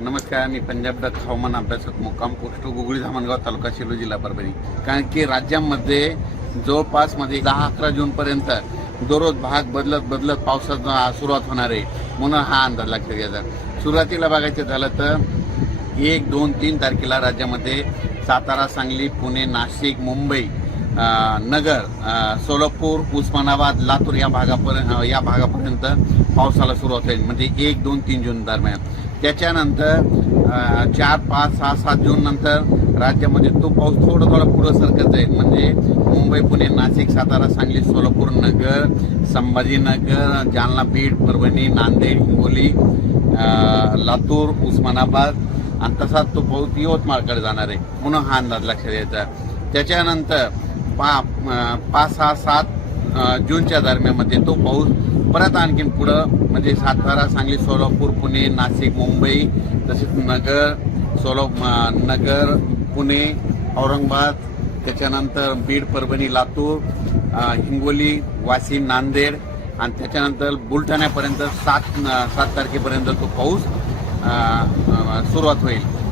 नमस्कार मी पंजाब डक हवामान अभ्यासक मुक्काम पोस्ट गुगळी धामणगाव तालुका सेलू जिल्हा परभणी. कारण की राज्यामध्ये जवळपासमध्ये दहा अकरा जून पर्यंत दररोज भाग बदलत बदलत पावसाचा सुरुवात होणार आहे म्हणून हा अंदाज लक्षात घ्यायचा सुरुवातीला बघायचं झालं तर एक दोन तीन तारखेला राज्यामध्ये सातारा सांगली पुणे नाशिक मुंबई नगर सोलापूर उस्मानाबाद लातूर या भागापर्यंत या भागापर्यंत पावसाला सुरुवात होईल. म्हणजे एक दोन तीन जून दरम्यान. त्याच्यानंतर चार पाच सहा सात जून नंतर राज्यामध्ये तो पाऊस थोडा थोडा पुढं सरकत जाईल. म्हणजे मुंबई पुणे नाशिक सातारा सांगली सोलापूर नगर संभाजीनगर जालना बीड परभणी नांदेड हिंगोली लातूर उस्मानाबाद. आणि तसाच तो पाऊस यवतमाळकडे जाणार आहे. म्हणून हा अंदाज लक्षात द्यायचा त्याच्यानंतर पा पाच सहा सात जूनच्या दरम्यानमध्ये तो पाऊस परत आणखीन पुढं म्हणजे सातारा सांगली सोलापूर पुणे नाशिक मुंबई तसेच नगर सोला नगर पुणे औरंगाबाद त्याच्यानंतर बीड परभणी लातूर हिंगोली वाशिम नांदेड आणि त्याच्यानंतर बुलढाण्यापर्यंत सात सात तारखेपर्यंत तो पाऊस सुरुवात होईल.